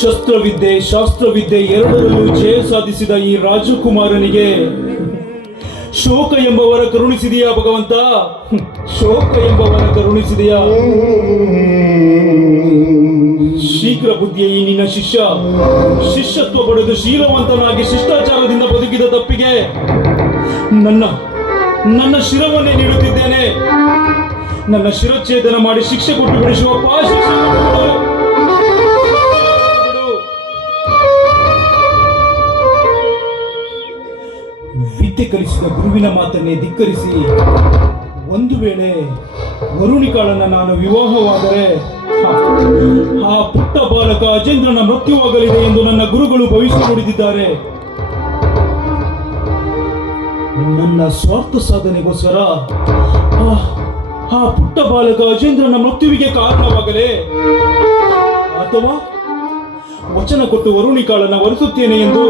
ಶಸ್ತ್ರವಿದ್ಯೆ ಶಾಸ್ತ್ರವಿದ್ಯೆ ಎರಡರಲ್ಲೂ ಜಯ ಸಾಧಿಸಿದ ಈ ರಾಜಕುಮಾರನಿಗೆ ಶೋಕ ಎಂಬವರ ಕರುಣಿಸಿದೆಯಾ ಭಗವಂತ? ಶೋಕ ಎಂಬವರ ಕರುಣಿಸಿದೆಯಾ? ಶೀಘ್ರ ಬುದ್ಧಿಯ ಈ ನಿನ್ನ ಶಿಷ್ಯತ್ವ ಪಡೆದು ಶೀಲವಂತನಾಗಿ ಶಿಷ್ಟಾಚಾರದಿಂದ ಬದುಕಿದ ತಪ್ಪಿಗೆ ನನ್ನ ಶಿರವನ್ನೇ ನೀಡುತ್ತಿದ್ದೇನೆ. ನನ್ನ ಶಿರಚ್ಛೇದನ ಮಾಡಿ ಶಿಕ್ಷೆ ಕೊಟ್ಟು ಬಿಡಿಸುವ ವಿದ್ಯೆ ಕಲಿಸಿದ ಗುರುವಿನ ಮಾತನ್ನೇ ಧಿಕ್ಕರಿಸಿ ಒಂದು ವೇಳೆ ವರುಣಿಕಾಳನ್ನ ನಾನು ವಿವಾಹವಾದರೆ ಆ ಪುಟ್ಟ ಬಾಲಕ ಅಜೇಂದ್ರನ ಮೃತ್ಯುವಾಗಲಿದೆ ಎಂದು ನನ್ನ ಗುರುಗಳು ಭವಿಷ್ಯ ನುಡಿದಿದ್ದಾರೆ. ನನ್ನ ಸ್ವಾರ್ಥ ಸಾಧನೆಗೋಸ್ಕರ ಆ ಪುಟ್ಟ ಬಾಲಕ ಅಜೇಂದ್ರನ ಮೃತ್ಯುವಿಗೆ ಕಾರಣವಾಗಲೇ ಅಥವಾ ವಚನ ಕೊಟ್ಟು ವರುಣಿಕಾಳನ್ನ ವರಿಸುತ್ತೇನೆ ಎಂದು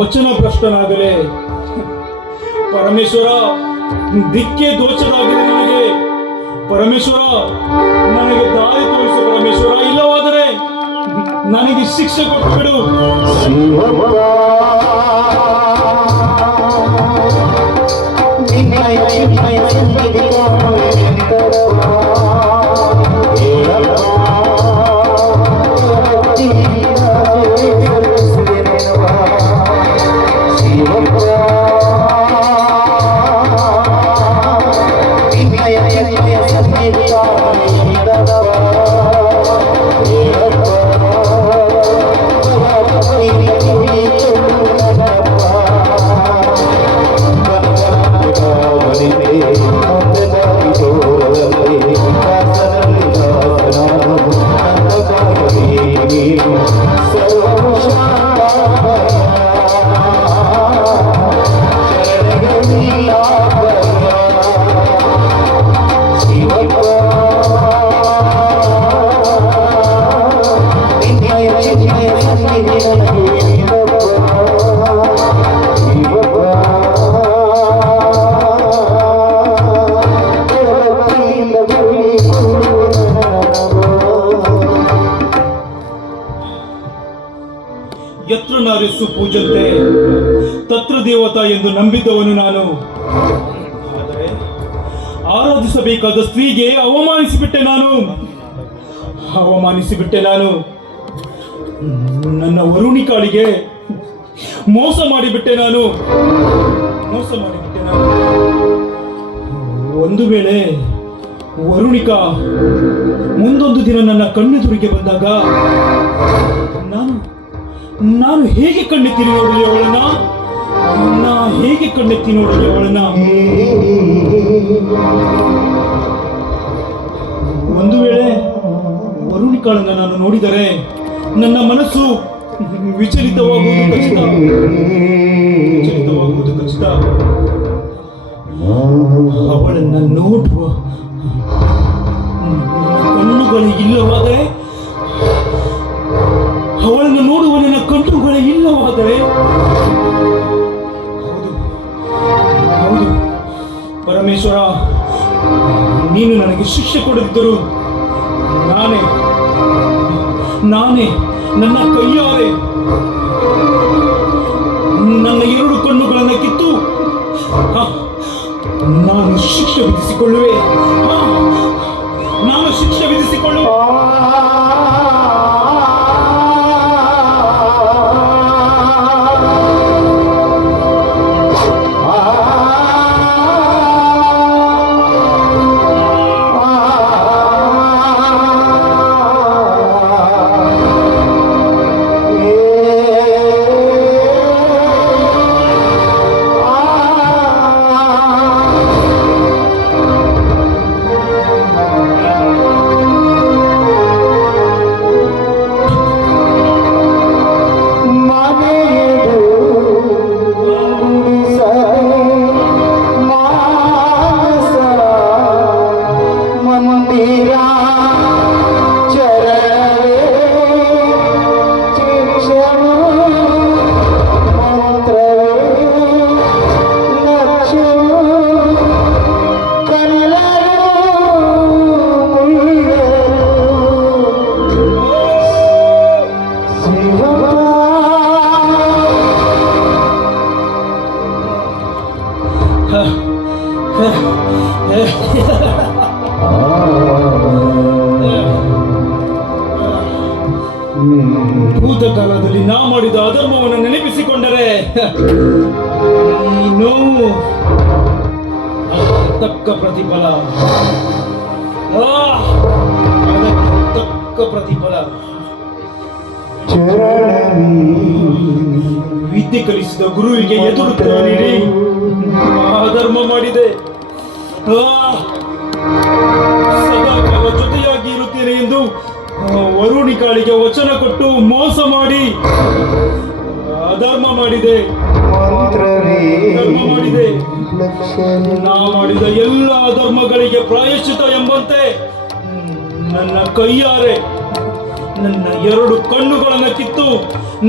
ವಚನ ಭ್ರಷ್ಟನಾಗಲೇ? ಪರಮೇಶ್ವರ, ದಿಕ್ಕೆ ದೋಚದಾಗಿದೆ ನನಗೆ. ಪರಮೇಶ್ವರ, ನನಗೆ ದಾರಿ ತೋರಿಸು ಪರಮೇಶ್ವರ. ಇಲ್ಲವಾದರೆ ನನಗೆ ಶಿಕ್ಷೆ ಕೊಟ್ಟು ಬಿಡು. ಯತ್ರ ನಾರ್ಯಸ್ಸು ಪೂಜಂತೆ ತತ್ರ ದೇವತಾ ಎಂದು ನಂಬಿದ್ದವನು ನಾನು. ಆದರೆ ಆರಾಧಿಸಬೇಕಾದ ಸ್ತ್ರೀಗೆ ಅವಮಾನಿಸಿಬಿಟ್ಟೆ ನಾನು. ನನ್ನ ವರುಣಿಕಾಳಿಗೆ ಮೋಸ ಮಾಡಿಬಿಟ್ಟೆ ನಾನು. ಒಂದು ವೇಳೆ ವರುಣಿಕಾ ಮುಂದೊಂದು ದಿನ ನನ್ನ ಕಣ್ಣೆದುರಿಗೆ ಬಂದಾಗ ನಾನು ಹೇಗೆ ಕಣ್ಣೆತ್ತಿ ನೋಡಲಿ ಅವಳನ್ನ? ಒಂದು ವೇಳೆ ವರುಣಿಕಾಳನ್ನ ನಾನು ನೋಡಿದರೆ ನನ್ನ ಮನಸ್ಸು ವಿಚಲಿತವಾಗುವುದು ಖಚಿತ. ಅವಳನ್ನ ನೋಡುವ ಕಣ್ಣುಗಳು ಇಲ್ಲವಾದರೆ, ಅವಳನ್ನು ನೋಡುವ ನನ್ನ ಕಣ್ಣುಗಳೇ ಇಲ್ಲವಾದರೆ, ಹೌದು ಪರಮೇಶ್ವರ, ನೀನು ನನಗೆ ಶಿಕ್ಷೆ ಕೊಡದಿದ್ದರು ನಾನೇ ನನ್ನ ಕೈಯಾರೆ ನನ್ನ ಎರಡು ಕಣ್ಣುಗಳನ್ನು ಕಿತ್ತು ನಾನು ಶಿಕ್ಷೆ ವಿಧಿಸಿಕೊಳ್ಳುವೆ. ಜೀವಿತ ಕಾಲದಲ್ಲಿ ನಾ ಮಾಡಿದ ಅಧರ್ಮವನ್ನು ನೆನಪಿಸಿಕೊಂಡರೆ ಈ ನೋವು ಅದಕ್ಕೆ ತಕ್ಕ ಪ್ರತಿಫಲ, ಅದಕ್ಕೆ ತಕ್ಕ ಪ್ರತಿಫಲ. ವಿದ್ಯೆ ಕಲಿಸಿದ ಗುರುವಿಗೆ ಎದುರುತ್ತರ ನೀಡಿ ಅಧರ್ಮ ಮಾಡಿದೆ. ಸದಾಕಾಲ ಜೊತೆಯಾಗಿ ಇರುತ್ತೇನೆ ಎಂದು ವರುಣಿಕಾಳಿಗೆ ವಚನ ಕೊಟ್ಟು ಮೋಸ ಮಾಡಿ ಅಧರ್ಮ ಮಾಡಿದೆ. ಧರ್ಮ ಮಾಡಿದೆ. ನಾ ಮಾಡಿದ ಎಲ್ಲ ಅಧರ್ಮಗಳಿಗೆ ಪ್ರಾಯಶ್ಚಿತ ಎಂಬಂತೆ ನನ್ನ ಕೈಯಾರೆ ನನ್ನ 2 ಕಣ್ಣುಗಳನ್ನು ಕಿತ್ತು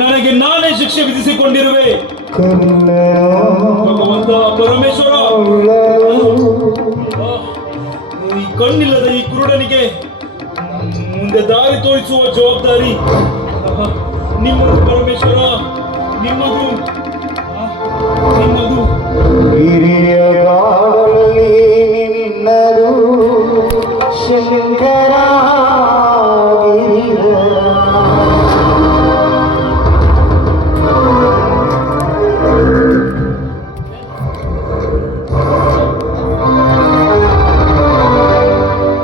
ನನಗೆ ನಾನೇ ಶಿಕ್ಷೆ ವಿಧಿಸಿಕೊಂಡಿರುವೆ. ಭಗವಂತ ಪರಮೇಶ್ವರ, ಈ ಕಣ್ಣಿಲ್ಲದ ಈ ಕುರುಡನಿಗೆ ಮುಂದೆ ದಾರಿ ತೋರಿಸುವ ಜವಾಬ್ದಾರಿ ನಿಮ್ಮದು ಪರಮೇಶ್ವರ, ನಿಮ್ಮದು. ಹಿರಿಯ ಕಾವಲಿ ನಿನ್ನದು ಶಂಕರ